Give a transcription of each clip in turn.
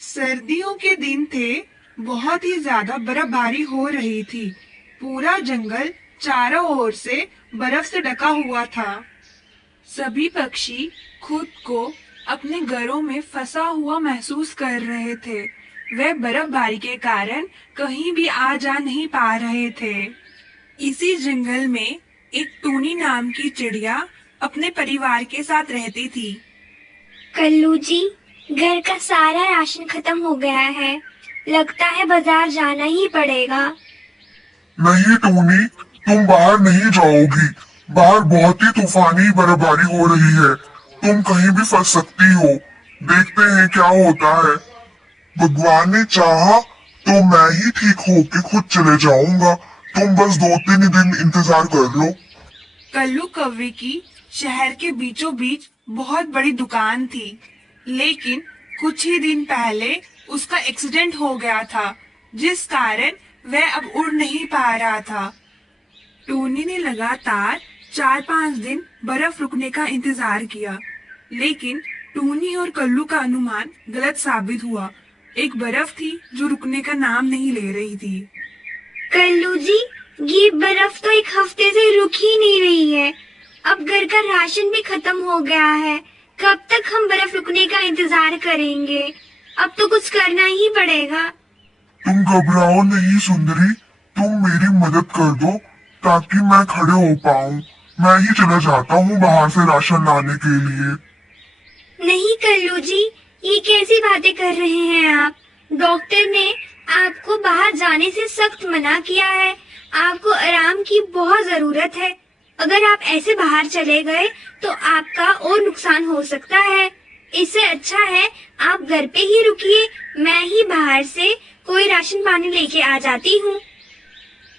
सर्दियों के दिन थे। बहुत ही ज्यादा बर्फबारी हो रही थी। पूरा जंगल चारों ओर से बर्फ से ढका हुआ था। सभी पक्षी खुद को अपने घरों में फंसा हुआ महसूस कर रहे थे। वे बर्फबारी के कारण कहीं भी आ जा नहीं पा रहे थे। इसी जंगल में एक टूनी नाम की चिड़िया अपने परिवार के साथ रहती थी। कल्लू जी, घर का सारा राशन खत्म हो गया है। लगता है बाजार जाना ही पड़ेगा। नहीं टूनी, तुम बाहर नहीं जाओगी। बाहर बहुत ही तूफानी बर्फबारी हो रही है। तुम कहीं भी फंस सकती हो। देखते हैं क्या होता है। भगवान ने चाहा तो मैं ही ठीक होके खुद चले जाऊंगा। तुम बस 2-3 दिन इंतजार कर लो। कल्लू कौवे की शहर के बीचों बीच बहुत बड़ी दुकान थी, लेकिन कुछ ही दिन पहले उसका एक्सीडेंट हो गया था, जिस कारण वह अब उड़ नहीं पा रहा था। टोनी ने लगातार 4-5 दिन बर्फ रुकने का इंतजार किया, लेकिन टोनी और कल्लू का अनुमान गलत साबित हुआ। एक बर्फ थी जो रुकने का नाम नहीं ले रही थी। कल्लू जी, ये बर्फ तो एक हफ्ते से रुक ही नहीं रही है। अब घर का राशन भी खत्म हो गया है। कब तक हम बर्फ रुकने का इंतजार करेंगे? अब तो कुछ करना ही पड़ेगा। तुम घबराओ नहीं सुंदरी, तुम मेरी मदद कर दो ताकि मैं खड़े हो पाऊं। मैं ही चला जाता हूँ बाहर से राशन लाने के लिए। नहीं कल्लू जी, ये कैसी बातें कर रहे हैं आप? डॉक्टर ने आपको बाहर जाने से सख्त मना किया है। आपको आराम की बहुत जरूरत है। अगर आप ऐसे बाहर चले गए तो आपका और नुकसान हो सकता है। इससे अच्छा है आप घर पे ही रुकिए। मैं ही बाहर से कोई राशन पानी लेके आ जाती हूँ।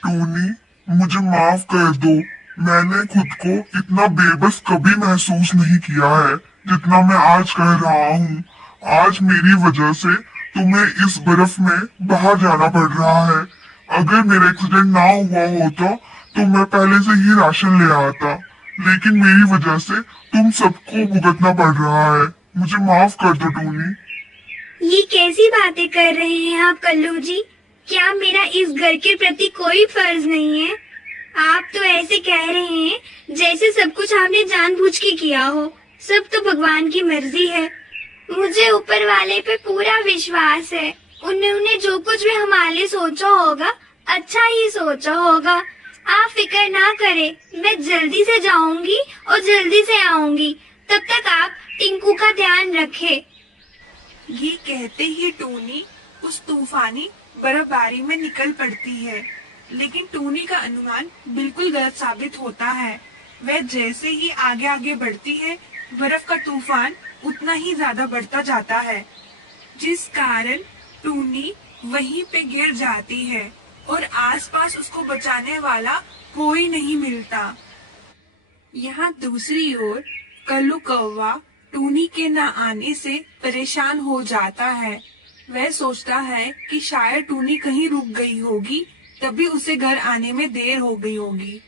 टोनी, मुझे माफ कर दो। मैंने खुद को इतना बेबस कभी महसूस नहीं किया है जितना मैं आज कर रहा हूँ। आज मेरी वजह से तुम्हें इस बर्फ में बाहर जाना पड़ रहा है। अगर मेरा एक्सीडेंट ना हुआ होता तो मैं पहले से ही राशन ले आता, लेकिन मेरी वजह से तुम सबको भुगतना पड़ रहा है। मुझे माफ कर दो टोनी। ये कैसी बातें कर रहे हैं आप कल्लू जी? क्या मेरा इस घर के प्रति कोई फर्ज नहीं है? आप तो ऐसे कह रहे हैं जैसे सब कुछ आपने जानबूझ के किया हो। सब तो भगवान की मर्जी है। मुझे ऊपर वाले पे पूरा विश्वास है। उन्होंने जो कुछ भी हमारे लिए सोचा होगा, अच्छा ही सोचा होगा। आप फिक्र ना करें, मैं जल्दी से जाऊंगी और जल्दी से आऊंगी। तब तक आप टिंकू का ध्यान रखें। ये कहते ही टोनी उस तूफानी बर्फबारी में निकल पड़ती है, लेकिन टोनी का अनुमान बिल्कुल गलत साबित होता है। वह जैसे ही आगे आगे बढ़ती है, बर्फ का तूफान उतना ही ज्यादा बढ़ता जाता है, जिस कारण टोनी वहीं पे गिर जाती है और आसपास उसको बचाने वाला कोई नहीं मिलता। यहाँ दूसरी ओर कल्लू कौवा टोनी के न आने से परेशान हो जाता है। वह सोचता है कि शायद टोनी कहीं रुक गई होगी, तभी उसे घर आने में देर हो गई होगी।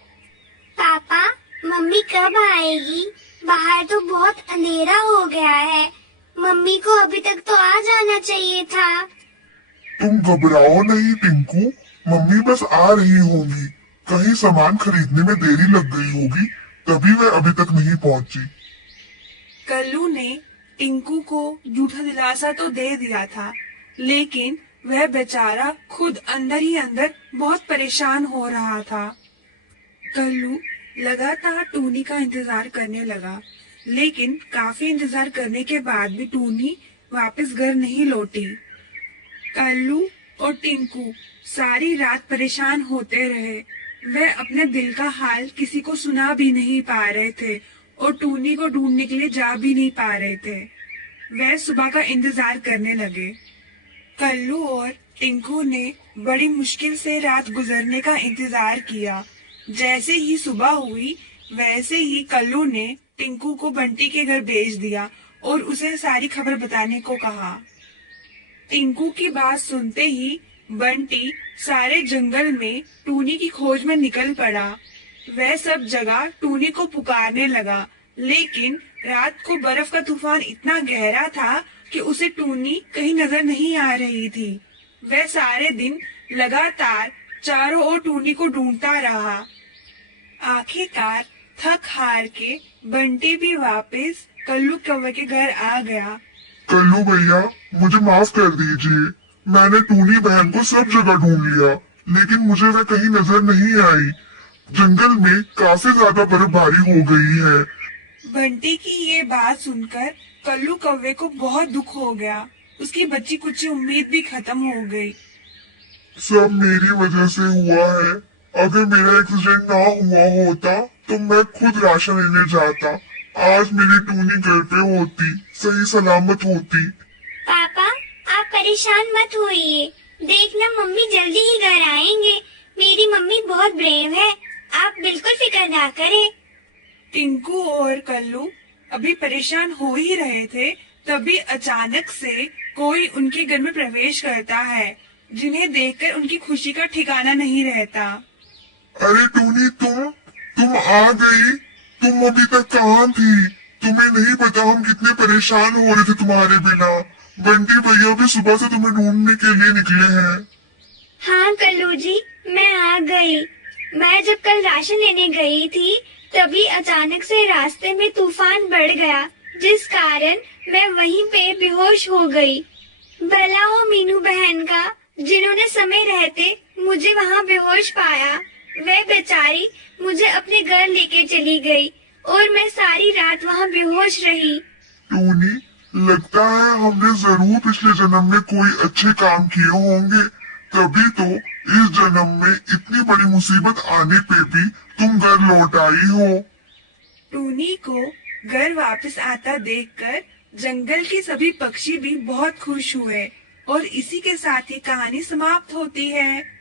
पापा, मम्मी कब आएगी? बाहर तो बहुत अंधेरा हो गया है। मम्मी को अभी तक तो आ जाना चाहिए था। तुम घबराओ नहीं टिंकू, मम्मी बस आ रही होंगी। कहीं सामान खरीदने में देरी लग गई होगी, तभी वह अभी तक नहीं पहुंची। कल्लू ने टिंकू को झूठा दिलासा तो दे दिया था, लेकिन वह बेचारा खुद अंदर ही अंदर बहुत परेशान हो रहा था। कल्लू लगातार टूनी का इंतजार करने लगा, लेकिन काफी इंतजार करने के बाद भी टूनी वापस घर नहीं लौटी। कल्लू और टिंकू सारी रात परेशान होते रहे। वह अपने दिल का हाल किसी को सुना भी नहीं पा रहे थे और टूनी को ढूंढने के लिए जा भी नहीं पा रहे थे। वह सुबह का इंतजार करने लगे। कल्लू और टिंकू ने बड़ी मुश्किल से रात गुजरने का इंतजार किया। जैसे ही सुबह हुई, वैसे ही कल्लू ने टिंकू को बंटी के घर भेज दिया और उसे सारी खबर बताने को कहा। टिंकू की बात सुनते ही बंटी सारे जंगल में टूनी की खोज में निकल पड़ा। वह सब जगह टूनी को पुकारने लगा, लेकिन रात को बर्फ का तूफान इतना गहरा था, कि उसे टूनी कहीं नजर नहीं आ रही थी। वह सारे दिन लगातार चारों ओर टूनी को ढूंढता रहा। आखिरकार थक हार के बंटी भी वापस कल्लू कौवे के घर आ गया। कल्लू भैया, मुझे माफ कर दीजिए। मैंने टूनी बहन को सब जगह ढूंढ लिया, लेकिन मुझे वह कहीं नजर नहीं आई। जंगल में काफी ज्यादा बर्फबारी हो गई है। बंटी की ये बात सुनकर कल्लू कौवे को बहुत दुख हो गया। उसकी बच्ची कुछ उम्मीद भी खत्म हो गई। सब मेरी वजह से हुआ है। अगर मेरा एक्सीडेंट ना हुआ होता तो मैं खुद राशन लेने जाता। आज मेरी टूनी घर पे होती, सही सलामत होती। पापा, आप परेशान मत होइए। देखना मम्मी जल्दी ही घर आएंगे। मेरी मम्मी बहुत ब्रेव है। आप बिल्कुल फिक्र ना करें। टिंकू और कल्लू अभी परेशान हो ही रहे थे, तभी अचानक से कोई उनके घर में प्रवेश करता है, जिन्हें देखकर उनकी खुशी का ठिकाना नहीं रहता। अरे टूनी, तुम आ गई। तुम अभी तक कहाँ थी? तुम्हें नहीं पता हम कितने परेशान हो रहे थे तुम्हारे बिना। बंटी भैया भी सुबह से तुम्हें ढूंढने के लिए निकले हैं। हाँ कल्लू जी, मैं आ गई। मैं जब कल राशन लेने गई थी, तभी अचानक से रास्ते में तूफान बढ़ गया, जिस कारण मैं वहीं पे बेहोश हो गई। भला हो मीनू बहन का, जिन्होंने समय रहते मुझे वहाँ बेहोश पाया। वह बेचारी मुझे अपने घर लेके चली गई और मैं सारी रात वहाँ बेहोश रही। टूनी, लगता है हमने जरूर पिछले जन्म में कोई अच्छे काम किए होंगे, तभी तो इस जन्म में इतनी बड़ी मुसीबत आने पे भी तुम घर लौट आई हो। टूनी को घर वापस आता देखकर जंगल के सभी पक्षी भी बहुत खुश हुए और इसी के साथ ही कहानी समाप्त होती है।